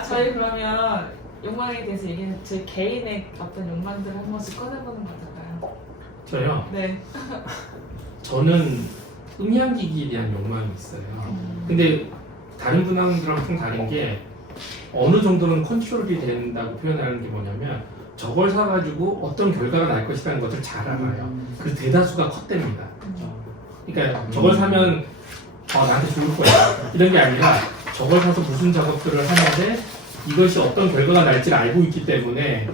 저희 그러면 욕망에 대해서 얘기는 제 개인의 어떤 욕망들을 한 번씩 꺼내보는 거 어떨까요? 저요? 네. 저는 음향기기에 대한 욕망이 있어요. 근데 다른 분들랑 좀 다른 게 어느 정도는 컨트롤이 된다고 표현하는 게 뭐냐면 저걸 사가지고 어떤 결과가 날 것이라는 것을 잘 알아요. 그래서 대다수가 컷됩니다. 그러니까 저걸 사면 나한테 좋을 거야 이런 게 아니라 저걸 사서 무슨 작업들을 하는데 이것이 어떤 결과가 날지를 알고 있기 때문에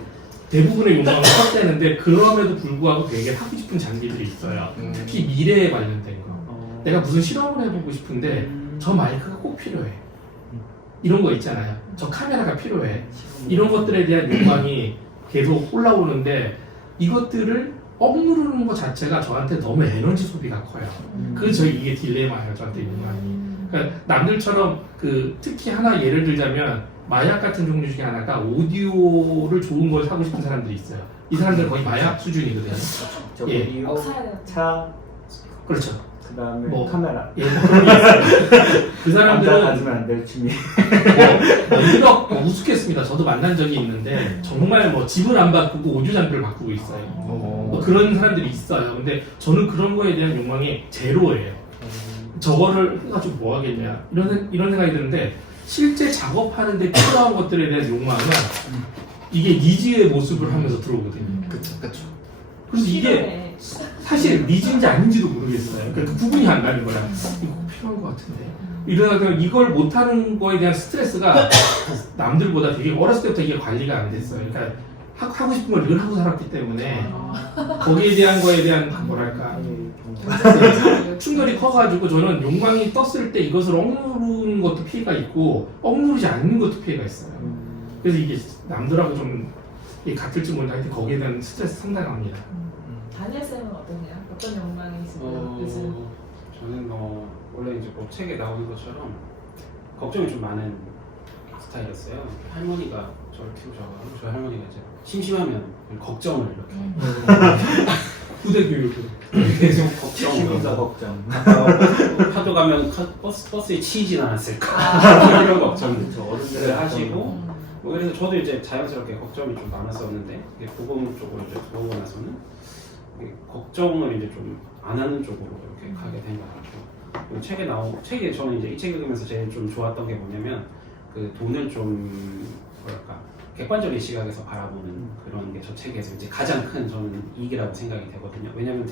대부분의 욕망은 컷되는데 그럼에도 불구하고 되게 하고 싶은 장비들이 있어요. 특히 미래에 관련된 거. 내가 무슨 실험을 해보고 싶은데 저 마이크가 꼭 필요해. 이런 거 있잖아요. 저 카메라가 필요해. 이런 것들에 대한 욕망이 계속 올라오는데 이것들을 억누르는 것 자체가 저한테 너무 에너지 소비가 커요. 그래서 이게 딜레마예요. 저한테 욕망이. 그러니까 남들처럼 특히 하나 예를 들자면 마약 같은 종류 중에 하나가 오디오를 좋은 걸 사고 싶은 사람들이 있어요. 이 사람들은 거의 마약 수준이거든요. 예. 오디오, 사야 돼요. 차, 그렇죠. 그 다음에 뭐, 카메라. 예, 그런 게 있어요. 그 남자 사람들은 가지면 안 될 취미. 우습겠습니다. 저도 만난 적이 있는데 정말 집을 안 바꾸고 오디오 장비를 바꾸고 있어요. 그런 사람들이 있어요. 근데 저는 그런 거에 대한 욕망이 제로예요. 저거를 해가지고 뭐 하겠냐 이런 생각이 드는데 실제 작업하는데 필요한 것들에 대한 욕망은 이게 니즈의 모습을 하면서 들어오거든요. 그쵸. 그래서 이게 필요해. 사실 니즈인지 아닌지도 모르겠어요. 그러니까 구분이 안 가는 거야. 이거 필요한 것 같은데. 이러다가 이걸 못하는 거에 대한 스트레스가 남들보다 되게 어렸을 때부터 이게 관리가 안 됐어요. 그러니까 하고 싶은 걸 늘 하고 살았기 때문에 거기에 대한 거에 대한 뭐랄까 충돌이 커가지고 저는 욕망이 떴을 때 이것을 억누르는 것도 피해가 있고 억누르지 않는 것도 피해가 있어요. 그래서 이게 남들하고 좀 같을지 모르는데 하여튼 거기에 대한 스트레스 상당합니다. 다니엘 쌤은 어떠세요? 어떤 욕망이 있으세요? 요즘? 저는 원래 이제 책에 나오는 것처럼 걱정이 좀 많은 스타일이었어요. 할머니가 저를 키우셔가지고 저희 할머니가 이제 심심하면 걱정을 이렇게 후대 교육으로 계속 걱정. 심리적 걱정. 파도 가면 버스에 치이진 않았을까 이런 걱정을 어른들 하시고 그래서 저도 이제 자연스럽게 걱정이 좀 많았었는데 보건 쪽으로 이제 들어오고 나서는 걱정을 이제 좀 안 하는 쪽으로 이렇게 가게 된 것 같고 책에 저는 이제 이 책 읽으면서 제일 좀 좋았던 게 뭐냐면 돈을 좀 뭐랄까 객관적인 시각에서 바라보는 그런 게 저 책에서 이제 가장 큰 저는 이익이라고 생각이 되거든요. 왜냐하면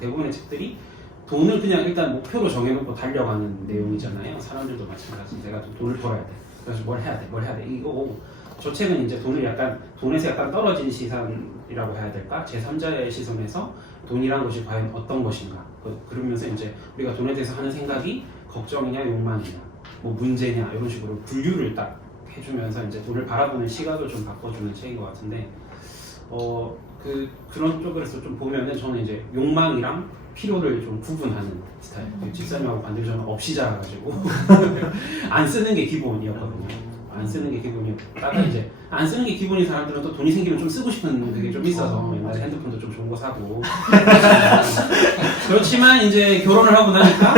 대부분의 책들이 돈을 그냥 일단 목표로 정해놓고 달려가는 내용이잖아요. 사람들도 마찬가지. 내가 좀 돈을 벌어야 돼. 그래서 뭘 해야 돼 이거고 저 책은 이제 돈에서 약간 떨어진 시선이라고 해야 될까? 제3자의 시선에서 돈이란 것이 과연 어떤 것인가? 그러면서 이제 우리가 돈에 대해서 하는 생각이 걱정이냐 욕망이냐 뭐 문제냐 이런 식으로 분류를 딱 해주면서 이제 돈을 바라보는 시각을 좀 바꿔주는 책인 것 같은데 그런 쪽에서 좀 보면은 저는 이제 욕망이랑 필요를 좀 구분하는 스타일. 집사님하고 반대로 저는 없이 자라가지고 안 쓰는 게 기본이었거든요. 안 쓰는 게 기본이었다가 이제 안 쓰는 게 기본인 사람들은 또 돈이 생기면 좀 쓰고 싶은 그게 좀 있어서 옛날에 핸드폰도 좀 좋은 거 사고 그렇지만 이제 결혼을 하고 나니까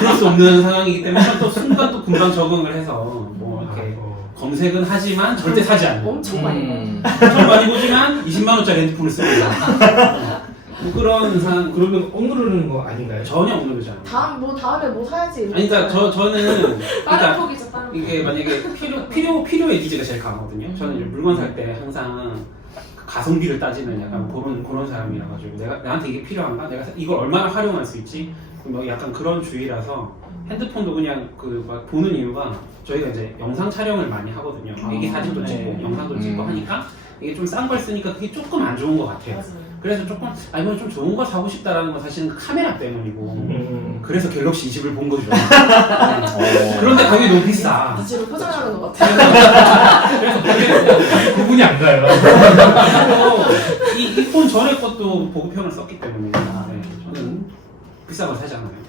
그럴 수 없는 상황이기 때문에 또 순간 또 금방 적응을 해서 뭐 이렇게 검색은 하지만 절대 사지 않는 엄청 많이 엄청 많이 보지만 20만 원짜리 핸드폰을 쓰고 그런 상황. 그러면 억누르는 거 아닌가요? 전혀 억누르지 않아요. 다음에 뭐 사야지. 아니 그러니까 저는 다른 폭이죠, 다른 폭. 이게 만약에 필요의 니즈가 제일 강하거든요. 저는 이제 물건 살 때 항상 가성비를 따지는 약간 그런 사람이라 가지고 나한테 이게 필요한가? 내가 이걸 얼마나 활용할 수 있지? 뭐 약간 그런 주의라서 핸드폰도 그냥 막 보는 이유가 저희가 이제 영상 촬영을 많이 하거든요. 이게 사진도 찍고 영상도 찍고 하니까 이게 좀 싼 걸 쓰니까 그게 조금 안 좋은 것 같아요. 맞아요. 그래서 조금 이번 좀 좋은 거 사고 싶다라는 건 사실은 카메라 때문이고 그래서 갤럭시 20을 본 거죠. 그런데 가격이 너무 비싸. 뒤로 포장하는 것 같아요. 그래서 구분이 안 가요. 이 폰 전에 것도 보급형을 썼기 때문에 저는 비싼 걸 사지 않아요.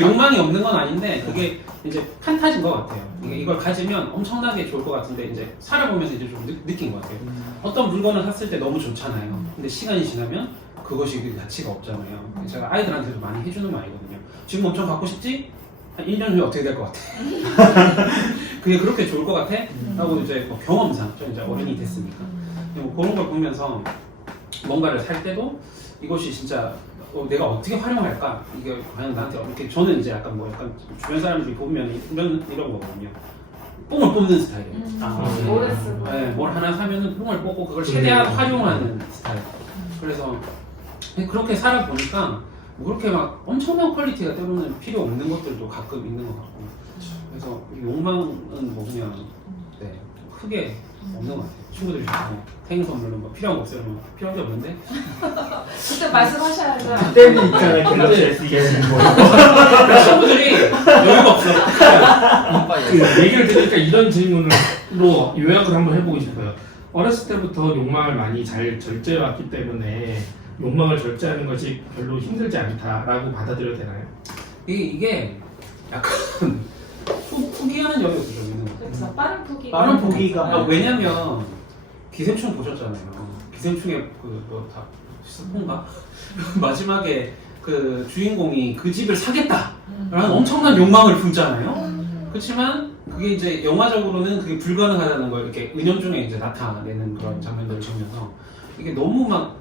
욕망이 없는 건 아닌데 그게 이제 판타지인 것 같아요. 이걸 가지면 엄청나게 좋을 것 같은데 이제 살아보면서 이제 좀 느낀 것 같아요. 어떤 물건을 샀을 때 너무 좋잖아요. 근데 시간이 지나면 그것이 가치가 없잖아요. 제가 아이들한테도 많이 해주는 말이거든요. 지금 엄청 갖고 싶지? 한 1년 후에 어떻게 될 것 같아? 그게 그렇게 좋을 것 같아? 하고 이제 뭐 경험상 저 이제 어른이 됐으니까 뭐 그런 걸 보면서 뭔가를 살 때도 이것이 진짜 내가 어떻게 활용할까? 이게 과연 나한테 이렇게 저는 이제 약간 뭐 약간 주변 사람들이 보면 이런 거거든요. 뽕을 뽑는 스타일이에요. 오래 쓰고. 네, 뭘 하나 사면은 뽕을 뽑고 그걸 최대한 활용하는 스타일. 그래서 그렇게 살아보니까 뭐 그렇게 막 엄청난 퀄리티가 때로는 필요 없는 것들도 가끔 있는 것 같고. 그래서 욕망은 뭐 그냥 네, 크게 없는 것 같아요. 친구들이 뭐 생일 선물로 뭐 필요한 거 없어요? 뭐 필요한 게 없는데 그때 말씀하셔야죠. 그때는 있잖아요. 갤럭시 S 계신 거. 친구들이 여유가 없어. 그 얘기를 들으니까 이런 질문으로 요약을 한번 해보고 싶어요. 어렸을 때부터 욕망을 많이 잘 절제해왔기 때문에 욕망을 절제하는 것이 별로 힘들지 않다라고 받아들여도 되나요? 이게 약간 포기하는 여유가 좀 있는 것 같아요. 그렇죠. 빠른 포기. 빠른 포기가 왜냐면 기생충 보셨잖아요. 기생충의 그뭐다 스폰가 마지막에 그 주인공이 그 집을 사겠다라는 엄청난 욕망을 품잖아요. 그렇지만 그게 이제 영화적으로는 그게 불가능하다는 걸 이렇게 은연중에 이제 나타내는 그런 장면들을 보면서 이게 너무 막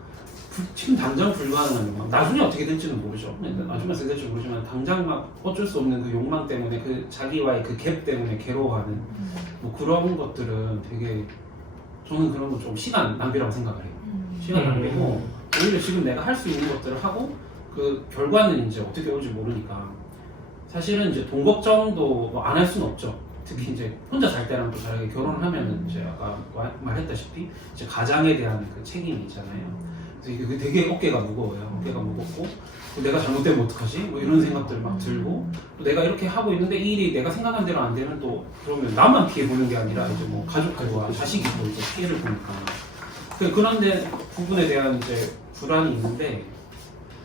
지금 당장 불가능한 욕망, 나중에 어떻게 될지는 모르죠. 나중에 어떻게 될지 모르지만 당장 막 어쩔 수 없는 그 욕망 때문에 그 자기와의 그 갭 때문에 괴로워하는 뭐 그런 것들은 되게 저는 그런 거 좀 시간 낭비라고 생각을 해요. 시간 낭비고 오히려 지금 내가 할 수 있는 것들을 하고 그 결과는 이제 어떻게 올지 모르니까 사실은 이제 돈 걱정도 뭐 안 할 수는 없죠. 특히 이제 혼자 살 때랑 또 다르게 결혼을 하면은 이제 아까 말했다시피 이제 가장에 대한 그 책임이 있잖아요. 그래서 이게 되게 어깨가 무거워요. 어깨가 무겁고 내가 잘못되면 어떡하지? 뭐 이런 생각들 막 들고 또 내가 이렇게 하고 있는데 이 일이 내가 생각한 대로 안 되면 또 그러면 나만 피해 보는 게 아니라 이제 뭐 가족들과 자식이 또 이제 피해를 보니까 그런데 부분에 대한 이제 불안이 있는데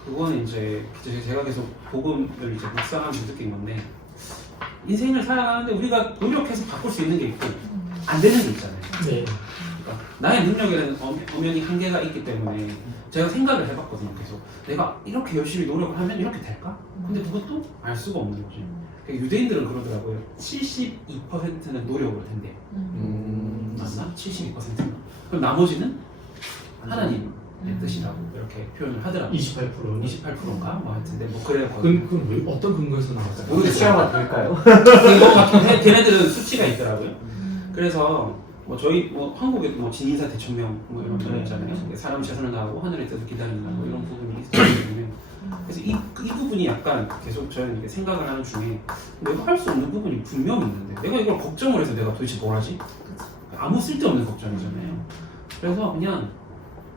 그거는 이제 제가 계속 복음을 이제 묵상하면서 느낀 건데 인생을 살아가는데 우리가 노력해서 바꿀 수 있는 게 있고 안 되는 게 있잖아요. 네. 그러니까 나의 능력에는 엄연히 한계가 있기 때문에 제가 생각을 해봤거든요. 계속 내가 이렇게 열심히 노력을 하면 이렇게 될까? 근데 그것도 알 수가 없는 거지. 그러니까 유대인들은 그러더라고요. 72%는 노력으로 된대요. 맞나? 72%나? 그럼 나머지는 하나님의 뜻이라고 이렇게 표현을 하더라고요. 28%인가? 뭐 하여튼 뭐 그래요. 그럼 왜 어떤 근거에서 나왔어요? 모르겠어요. 시야가 될까요? 그거 같긴 해. 걔네들은 수치가 있더라고요. 그래서 뭐 저희 뭐 한국에 뭐 진인사 대천명 뭐 이런 거 있잖아요. 사람 최선을 다하고 하늘의 뜻을 기다린다 뭐 이런 부분이 있거든요. 그래서 이 부분이 약간 계속 저는 이렇게 생각을 하는 중에 내가 할 수 없는 부분이 분명히 있는데 내가 이걸 걱정을 해서 내가 도대체 뭘 하지? 아무 쓸데없는 걱정이잖아요. 그래서 그냥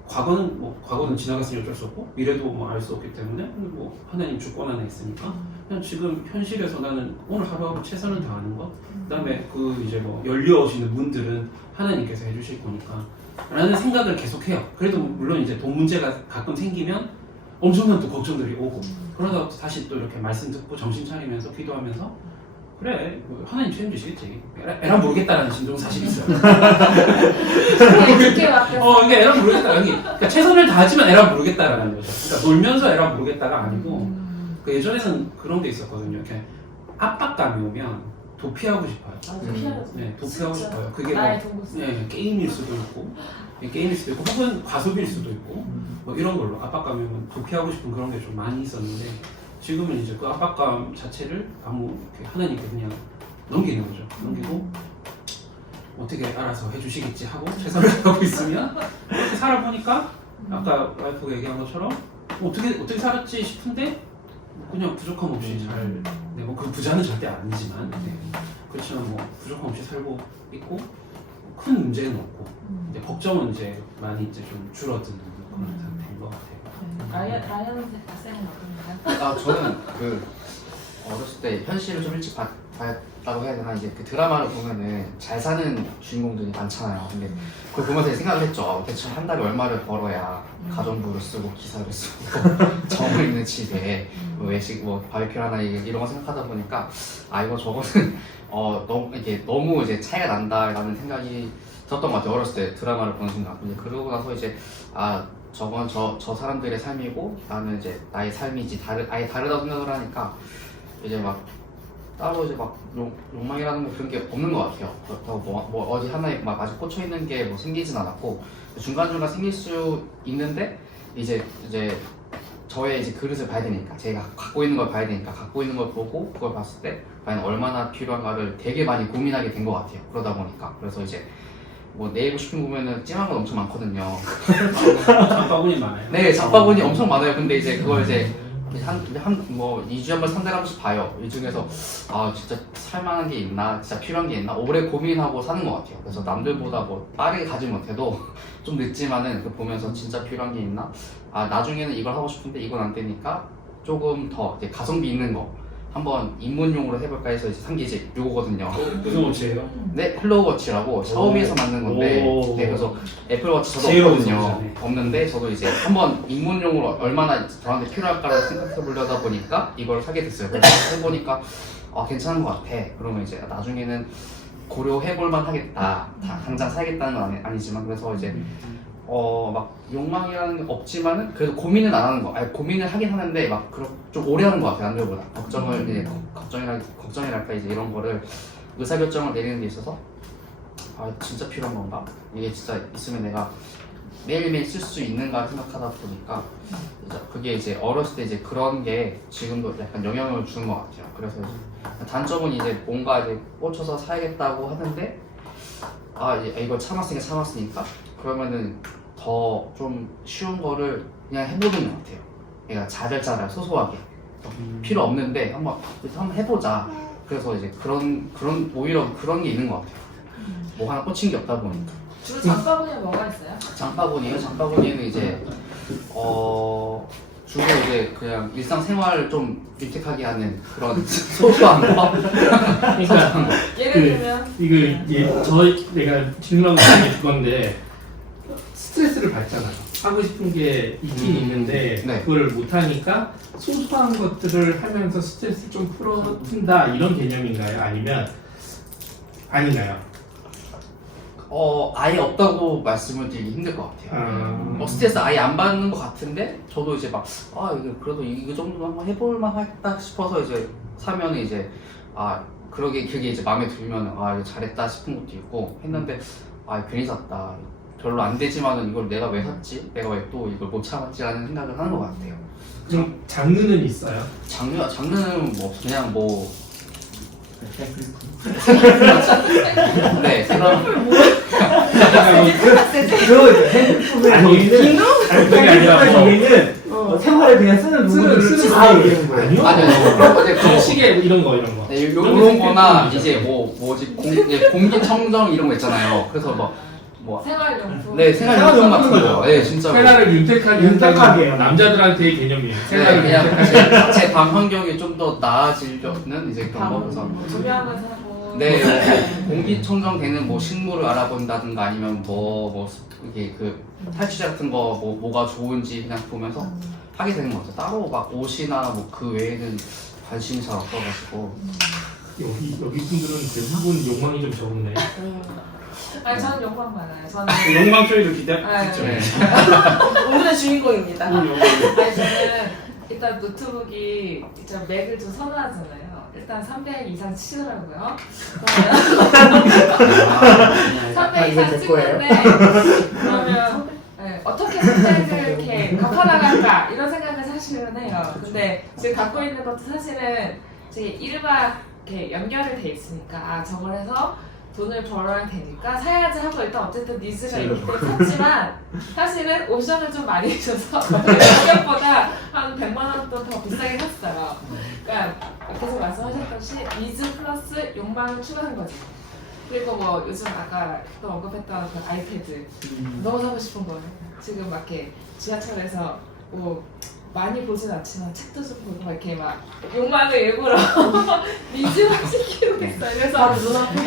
과거는 지나갔으니 어쩔 수 없고 미래도 뭐 알 수 없기 때문에 뭐 하나님 주권 안에 있으니까 그냥 지금 현실에서 나는 오늘 하루하루 최선을 다하는 것 그다음에 그 이제 뭐 열려오시는 문들은 하나님께서 해주실 거니까 라는 생각을 계속해요. 그래도 물론 이제 돈 문제가 가끔 생기면 엄청난 또 걱정들이 오고 그러다 다시 또 이렇게 말씀 듣고 정신 차리면서 기도하면서 그래 하나님 책임지시겠지. 에라 모르겠다라는 진정 사실이 있어요. 이게 에라 모르겠다. 그러니까 최선을 다하지만 에라 모르겠다라는 거죠. 그러니까 놀면서 에라 모르겠다가 아니고 그 예전에는 그런 게 있었거든요. 이렇게 압박감이 오면 도피하고 싶어요. 네, 도피하고 싶어요. 그게 뭐 게임일 수도 있고 혹은 과소비일 수도 있고 뭐 이런 걸로 압박감이 오면 도피하고 싶은 그런 게 좀 많이 있었는데 지금은 이제 그 압박감 자체를 하나님께 그냥 넘기는 거죠. 넘기고 어떻게 알아서 해주시겠지 하고 최선을 다하고 있으면 그렇게 살아보니까 아까 와이프가 얘기한 것처럼 어떻게 살았지 싶은데 그냥 부족함 없이 잘 그 부자는 절대 아니지만 그렇지만 뭐 부족함 없이 살고 있고 큰 문제는 없고 이제 걱정은 이제 많이 이제 좀 줄어드는 그런 상태인 것 같아요. 라이언 쌤은 어떤가요? 저는 그 어렸을 때 현실을 좀 일찍 봤다고 해야 되나 이제 그 드라마를 보면은 잘 사는 주인공들이 많잖아요. 근데 그걸 보면서 생각을 했죠. 대체 한 달에 얼마를 벌어야 가정부를 쓰고 기사를 쓰고 정을 있는 집에 뭐 외식 뭐 바비큐 하나 이런 거 생각하다 보니까 이거 저거는 너무 이제 차이가 난다라는 생각이 들었던 것 같아요. 어렸을 때 드라마를 보는 순간. 이제 그러고 나서 이제 저건 저 사람들의 삶이고 나는 이제 나의 삶이지 아예 다르다고 생각을 하니까 이제 막 따로 이제 막 욕망이라는 거 그런 게 없는 것 같아요. 그렇다고 뭐 어디 하나에 막 아직 꽂혀 있는 게 뭐 생기진 않았고 중간중간 생길 수 있는데 이제 저의 이제 그릇을 봐야 되니까 제가 갖고 있는 걸 봐야 되니까 갖고 있는 걸 보고 그걸 봤을 때 과연 얼마나 필요한가를 되게 많이 고민하게 된 것 같아요. 그러다 보니까 그래서 이제 뭐 네이버 쇼핑 보면은 찜한 건 엄청 많거든요. 장바구니 많아요. 네, 장바구니 엄청 많아요. 근데 이제 그걸 이제 뭐 2주에 한 번 상대를 한 번씩 봐요. 이 중에서 아 진짜 살만한 게 있나, 진짜 필요한 게 있나 오래 고민하고 사는 것 같아요. 그래서 남들보다 뭐 빠르게 가지 못해도 좀 늦지만은 그 보면서 진짜 필요한 게 있나, 아 나중에는 이걸 하고 싶은데 이건 안 되니까 조금 더 이제 가성비 있는 거 한번 입문용으로 해볼까 해서 이제 산 게 이제 요거거든요. 무슨 옷이에요? 네, 헬로우워치라고 샤오미에서 만든 건데, 오. 네, 그래서 애플워치 저도 제일 없거든요. 어려운 없는데 저도 이제 한번 입문용으로 얼마나 저한테 필요할까를 생각해 보려다 보니까 이걸 사게 됐어요. 그래서 해보니까 아 괜찮은 것 같아. 그러면 이제 나중에는 고려해볼만 하겠다. 당장 사야겠다는 건 아니지만 그래서 이제 막 욕망이라는 게 없지만은 그래도 고민은 안 하는 거. 아니 고민을 하긴 하는데 막 좀 오래 하는 것 같아요. 남들보다 걱정을 이제 걱정이랄까 이제 이런 거를 의사결정을 내리는 데 있어서 아 진짜 필요한 건가? 이게 진짜 있으면 내가 매일매일 쓸 수 있는가 생각하다 보니까 이제 그게 이제 어렸을 때 이제 그런 게 지금도 약간 영향을 주는 것 같아요. 그래서 이제 단점은 이제 뭔가 이제 꽂혀서 사야겠다고 하는데 아 이걸 참았으니까 그러면은 더 좀 쉬운 거를 그냥 해보는 것 같아요. 그러니까 자잘자잘 소소하게 필요 없는데 한번 해보자. 그래서 이제 그런 오히려 그런 게 있는 것 같아요. 뭐 하나 꽂힌 게 없다 보니까. 주로 장바구니에 뭐가 있어요? 장바구니는 이제 주로 이제 그냥 일상생활을 좀 윤택하게 하는 그런 소소한 거. 그러니까 예를 들면 내가 질문하고 싶은 게 그건데 스트레스를 받잖아요. 하고 싶은 게 있긴 있는데 네. 그걸 못 하니까 소소한 것들을 하면서 스트레스를 좀 풀어푼다 이런 개념인가요? 아니면 아닌가요? 아예 없다고 말씀을 드리기 힘들 것 같아요. 스트레스 아예 안 받는 것 같은데 저도 이제 이게 그래도 이거 정도 한번 해볼만 하겠다 싶어서 이제 사면 이제 그게 이제 마음에 들면 이거 잘했다 싶은 것도 있고 했는데 괜히 샀다. 별로 안 되지만은 이걸 내가 왜 샀지? 내가 왜 또 이걸 못 참았지라는 생각을 하는 것 같아요. 그럼 장르는 있어요? 장르는 뭐 그냥 뭐 네, 그런 그 핸드폰의 정의는 그게 아니라 정의는 생활에 그냥 쓰는 도구들을 다 얘기하는 거예요. 아니요. 그 시계 이런 거 네, 이런 거나 이제 공기청정 이런 거 있잖아요. 그래서 생활용품. 네, 생활용품 같은 거. 네, 진짜. 생활을 윤택하게 한다는 남자들한테의 개념이에요. 네, 생활을 그냥 윤택하게. 제 방 환경이 좀 더 나아지려는 이제 그런 거. 그래서 조명을 사고. 네, 공기청정 되는 뭐 식물을 알아본다든가 아니면 이게 그 탈취제 같은 거 뭐가 좋은지 그냥 보면서 하게 되는 것 같아요. 따로 막 옷이나 그 외에는 관심이 잘 없어가지고. 여기 분들은 대부분 욕망이 좀 적네. 아니 저는 욕망 많아요. 저는 욕망 쪽에도 기대했죠. 네. 오늘의 주인공입니다. 아니 욕망. 저는 일단 노트북이 이제 맥을 좀 선호하잖아요. 일단 300 이상 치더라고요. 300 이상 치는데 그러면 어떻게 300을 이렇게 갚아나갈까 이런 생각을 사실은 해요. 근데 지금 갖고 있는 것도 사실은 제 일과 이렇게 연결이 돼 있으니까 저걸 해서 돈을 벌어야 되니까 사야지 하고 일단 어쨌든 니즈가 있기 때문에 샀지만 사실은 옵션을 좀 많이 줘서 가격보다 한 100만 원도 더 비싸게 샀어요. 그러니까 계속 말씀하셨듯이 니즈 플러스 욕망을 추가한 거죠. 그리고 요즘 아까 또 언급했던 그 아이패드 너무 사고 싶은 거예요. 지금 막 이렇게 지하철에서 많이 보진 않지만 책도 좀 보고 막 이렇게 막 욕망을 일부러 니즈화 시키고 있어요. 그래서 눈앞에